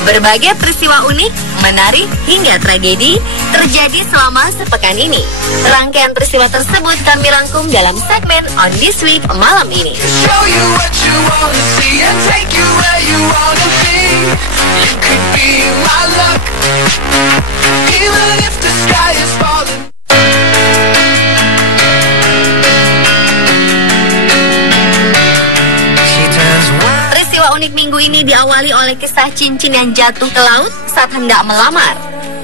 Berbagai peristiwa unik, menarik, hingga tragedi terjadi selama sepekan ini. Rangkaian peristiwa tersebut kami rangkum dalam segmen On This Week malam ini. Unik minggu ini diawali oleh kisah cincin yang jatuh ke laut saat hendak melamar.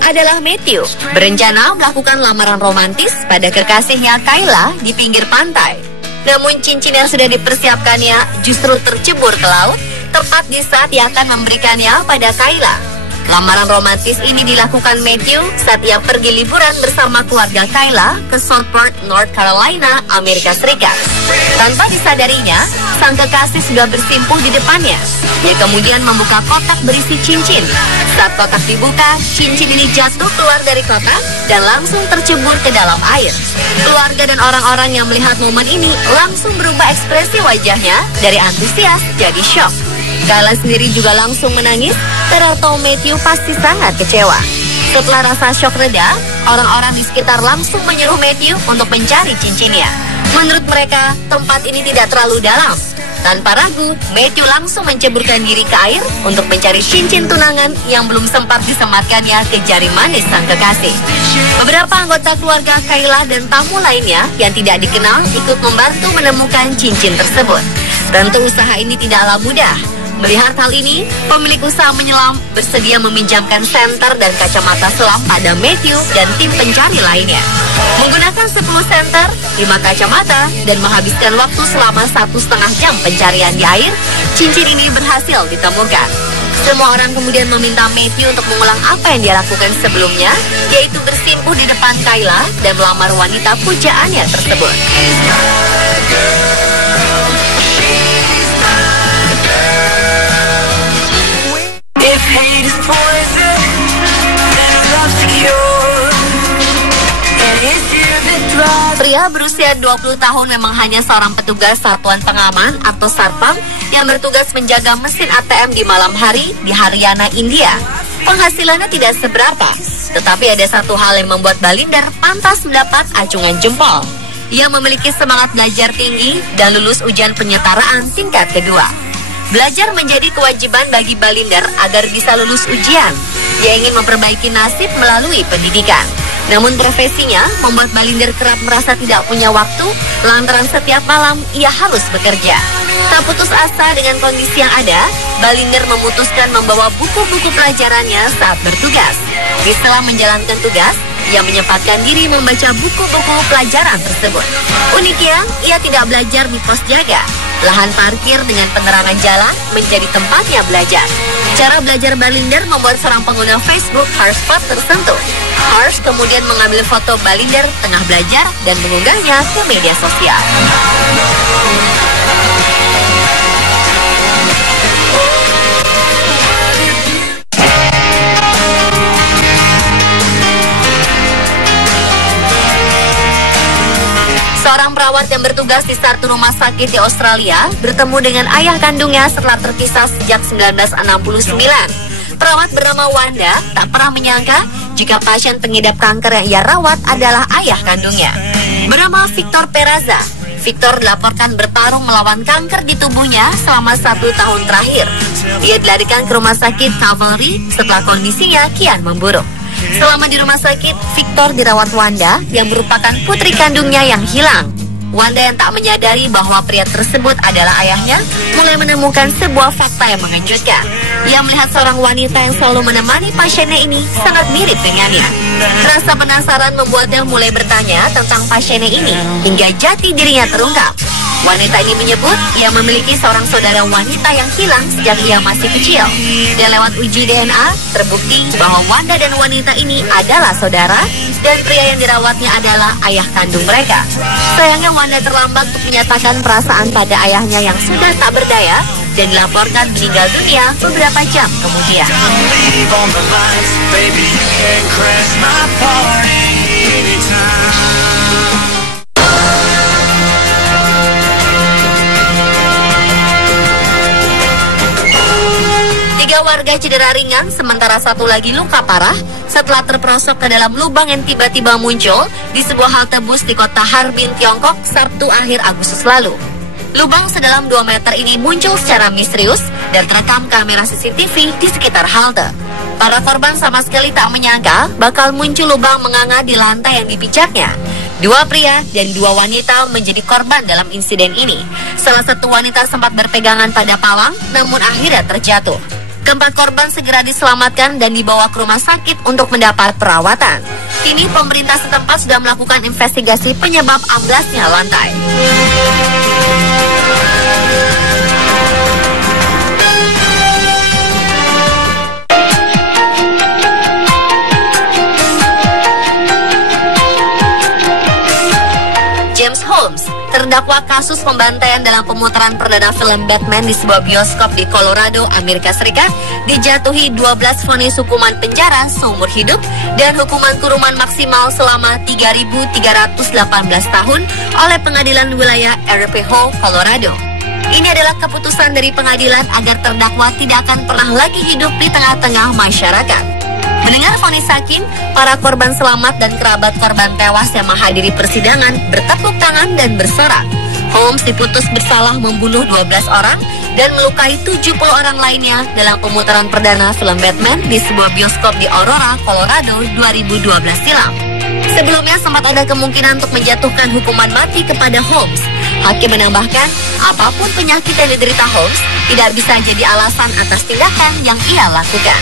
Adalah Matthew berencana melakukan lamaran romantis pada kekasihnya Kayla di pinggir pantai. Namun cincin yang sudah dipersiapkannya justru tercebur ke laut tepat di saat ia akan memberikannya pada Kayla. Lamaran romantis ini dilakukan Matthew saat ia pergi liburan bersama keluarga Kayla ke Southport, North Carolina, Amerika Serikat. Tanpa disadarinya, sang kekasih sudah bersimpuh di depannya. Dia kemudian membuka kotak berisi cincin. Saat kotak dibuka, cincin ini jatuh keluar dari kotak dan langsung tercebur ke dalam air. Keluarga dan orang-orang yang melihat momen ini langsung berubah ekspresi wajahnya dari antusias jadi syok. Kayla sendiri juga langsung menangis karena tahu Matthew pasti sangat kecewa. Setelah rasa syok reda, orang-orang di sekitar langsung menyuruh Matthew untuk mencari cincinnya. Menurut mereka, tempat ini tidak terlalu dalam. Tanpa ragu, Matthew langsung menceburkan diri ke air untuk mencari cincin tunangan yang belum sempat disematkannya ke jari manis sang kekasih. Beberapa anggota keluarga Kayla dan tamu lainnya yang tidak dikenal ikut membantu menemukan cincin tersebut. Tentu usaha ini tidaklah mudah. Melihat hal ini, pemilik usaha menyelam bersedia meminjamkan senter dan kacamata selam pada Matthew dan tim pencari lainnya. Menggunakan 10 senter, 5 kacamata, dan menghabiskan waktu selama 1,5 jam pencarian di air, cincin ini berhasil ditemukan. Semua orang kemudian meminta Matthew untuk mengulang apa yang dia lakukan sebelumnya, yaitu bersimpuh di depan Kayla dan melamar wanita pujaannya tersebut. Pria berusia 20 tahun memang hanya seorang petugas Satuan Pengaman atau Satpam yang bertugas menjaga mesin ATM di malam hari di Haryana, India. Penghasilannya tidak seberapa, tetapi ada satu hal yang membuat Balinder pantas mendapat acungan jempol. Ia memiliki semangat belajar tinggi dan lulus ujian penyetaraan tingkat kedua. Belajar menjadi kewajiban bagi Balinder agar bisa lulus ujian. Dia ingin memperbaiki nasib melalui pendidikan. Namun profesinya membuat Balinder kerap merasa tidak punya waktu lantaran setiap malam ia harus bekerja. Tak putus asa dengan kondisi yang ada, Balinder memutuskan membawa buku-buku pelajarannya saat bertugas. Di sela menjalankan tugas, ia menyempatkan diri membaca buku-buku pelajaran tersebut. Uniknya, ia tidak belajar di pos jaga. Lahan parkir dengan penerangan jalan menjadi tempatnya belajar. Cara belajar Balinder membuat seorang pengguna Facebook Harshpot tersentuh. Harsh kemudian mengambil foto Balinder tengah belajar dan mengunggahnya ke media sosial. Seorang perawat yang bertugas di satu rumah sakit di Australia bertemu dengan ayah kandungnya setelah terpisah sejak 1969. Perawat bernama Wanda tak pernah menyangka jika pasien pengidap kanker yang ia rawat adalah ayah kandungnya. Bernama Victor Peraza, Victor dilaporkan bertarung melawan kanker di tubuhnya selama 1 tahun terakhir. Dia dilarikan ke rumah sakit Cavalry setelah kondisinya kian memburuk. Selama di rumah sakit, Victor dirawat Wanda yang merupakan putri kandungnya yang hilang. Wanda yang tak menyadari bahwa pria tersebut adalah ayahnya mulai menemukan sebuah fakta yang mengejutkan. Ia melihat seorang wanita yang selalu menemani pasiennya ini sangat mirip dengannya. Rasa penasaran membuatnya mulai bertanya tentang pasiennya ini hingga jati dirinya terungkap. Wanita ini menyebut ia memiliki seorang saudara wanita yang hilang sejak ia masih kecil. Dan lewat uji DNA, terbukti bahwa Wanda dan wanita ini adalah saudara dan pria yang dirawatnya adalah ayah kandung mereka. Sayangnya Wanda terlambat untuk menyatakan perasaan pada ayahnya yang sudah tak berdaya dan dilaporkan meninggal dunia beberapa jam kemudian. warga cedera ringan, sementara satu lagi luka parah setelah terperosok ke dalam lubang yang tiba-tiba muncul di sebuah halte bus di kota Harbin, Tiongkok, Sabtu akhir Agustus lalu. Lubang sedalam 2 meter ini muncul secara misterius dan terekam kamera CCTV di sekitar halte. Para korban sama sekali tak menyangka bakal muncul lubang menganga di lantai yang dipijaknya. 2 pria dan 2 wanita menjadi korban dalam insiden ini. Salah satu wanita sempat berpegangan pada palang, namun akhirnya terjatuh. Keempat korban segera diselamatkan dan dibawa ke rumah sakit untuk mendapat perawatan. Kini pemerintah setempat sudah melakukan investigasi penyebab amblasnya lantai. James Holmes, terdakwa kasus pembantaian dalam pemutaran perdana film Batman di sebuah bioskop di Colorado, Amerika Serikat, dijatuhi 12 vonis hukuman penjara seumur hidup dan hukuman kurungan maksimal selama 3.318 tahun oleh pengadilan wilayah Arapahoe, Colorado. Ini adalah keputusan dari pengadilan agar terdakwa tidak akan pernah lagi hidup di tengah-tengah masyarakat. Mendengar vonis hakim, para korban selamat dan kerabat korban tewas yang menghadiri persidangan bertepuk tangan dan bersorak. Holmes diputus bersalah membunuh 12 orang dan melukai 70 orang lainnya dalam pemutaran perdana film Batman di sebuah bioskop di Aurora, Colorado 2012 silam. Sebelumnya sempat ada kemungkinan untuk menjatuhkan hukuman mati kepada Holmes. Hakim menambahkan, apapun penyakit yang diderita Holmes tidak bisa jadi alasan atas tindakan yang ia lakukan.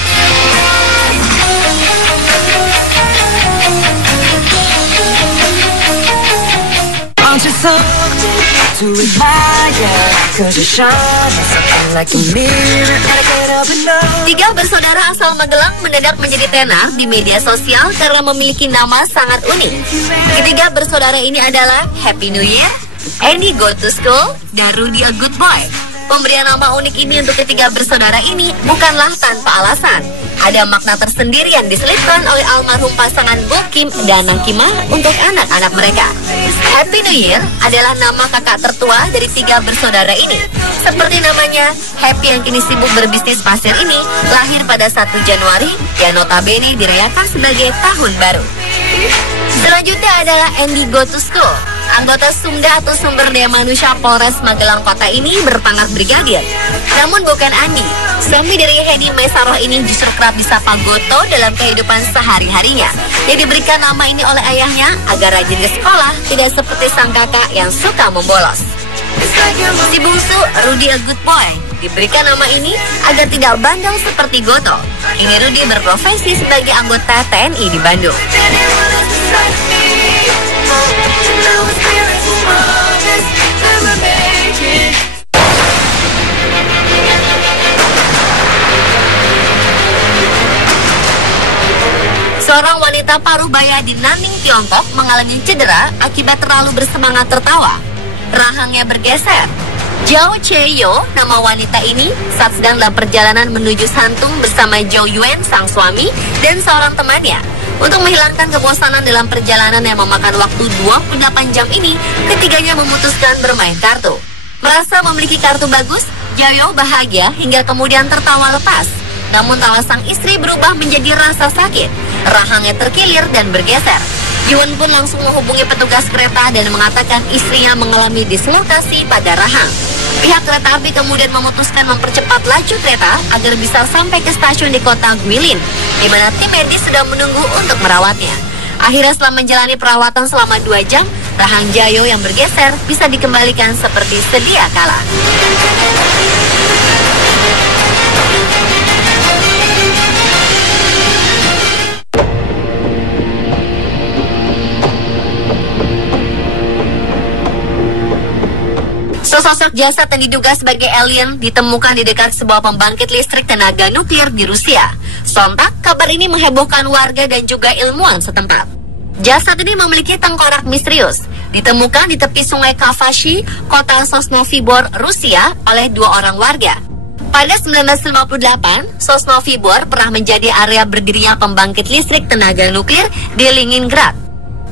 Tiga bersaudara asal Magelang mendadak menjadi tenar di media sosial karena memiliki nama sangat unik. Ketiga bersaudara ini adalah Happy New Year, Andy Go to School, dan Rudy a Good Boy. Pemberian nama unik ini untuk ketiga bersaudara ini bukanlah tanpa alasan. Ada makna tersendiri yang diselipkan oleh almarhum pasangan Bokim dan Nakimah untuk anak-anak mereka. Happy New Year adalah nama kakak tertua dari tiga bersaudara ini. Seperti namanya, Happy yang kini sibuk berbisnis pasir ini lahir pada 1 Januari yang notabene dirayakan sebagai tahun baru. Selanjutnya adalah Andy Go to School. Anggota Sumda atau Sumber Daya Manusia Polres Magelang Kota ini berpangkat brigadir. Namun bukan Andi. Suami dari Hedi Maesaroh ini justru kerap disapa Goto dalam kehidupan sehari-harinya. Dia diberikan nama ini oleh ayahnya agar rajin ke sekolah, tidak seperti sang kakak yang suka membolos. Si bungsu, Rudy a Good Boy, diberikan nama ini agar tidak bandel seperti Goto. Ini Rudy berprofesi sebagai anggota TNI di Bandung. Seorang wanita paruh baya di Nanning, Tiongkok mengalami cedera akibat terlalu bersemangat tertawa. Rahangnya bergeser. Zhao Cheyo, nama wanita ini, saat sedang dalam perjalanan menuju Santung bersama Zhao Yuan, sang suami, dan seorang temannya. Untuk menghilangkan kebosanan dalam perjalanan yang memakan waktu 28 jam ini, ketiganya memutuskan bermain kartu. Merasa memiliki kartu bagus, Zhao bahagia hingga kemudian tertawa lepas. Namun tawa sang istri berubah menjadi rasa sakit. Rahangnya terkilir dan bergeser. Yuan pun langsung menghubungi petugas kereta dan mengatakan istrinya mengalami dislokasi pada rahang. Pihak kereta api kemudian memutuskan mempercepat laju kereta agar bisa sampai ke stasiun di kota Guilin, di mana tim medis sudah menunggu untuk merawatnya. Akhirnya setelah menjalani perawatan selama 2 jam, rahang Zhao yang bergeser bisa dikembalikan seperti sedia kala. Sosok jasad yang diduga sebagai alien ditemukan di dekat sebuah pembangkit listrik tenaga nuklir di Rusia. Sontak, kabar ini menghebohkan warga dan juga ilmuwan setempat. Jasad ini memiliki tengkorak misterius. Ditemukan di tepi sungai Kavashi, kota Sosnovy Bor, Rusia, oleh 2 orang warga. Pada 1958, Sosnovy Bor pernah menjadi area berdirinya pembangkit listrik tenaga nuklir di Leningrad.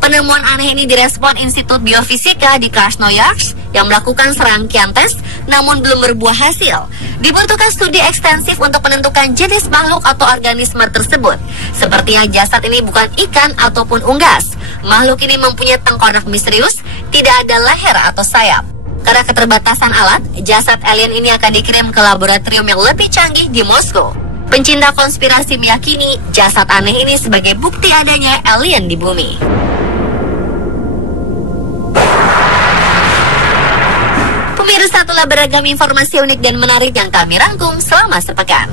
Penemuan aneh ini direspon Institut Biofisika di Krasnoyarsk yang melakukan serangkaian tes namun belum berbuah hasil. Dibutuhkan studi ekstensif untuk menentukan jenis makhluk atau organisme tersebut. Sepertinya jasad ini bukan ikan ataupun unggas. Makhluk ini mempunyai tengkorak misterius, tidak ada leher atau sayap. Karena keterbatasan alat, jasad alien ini akan dikirim ke laboratorium yang lebih canggih di Moskow. Pencinta konspirasi meyakini jasad aneh ini sebagai bukti adanya alien di bumi. Pemirsa, telah beragam informasi unik dan menarik yang kami rangkum selama sepekan.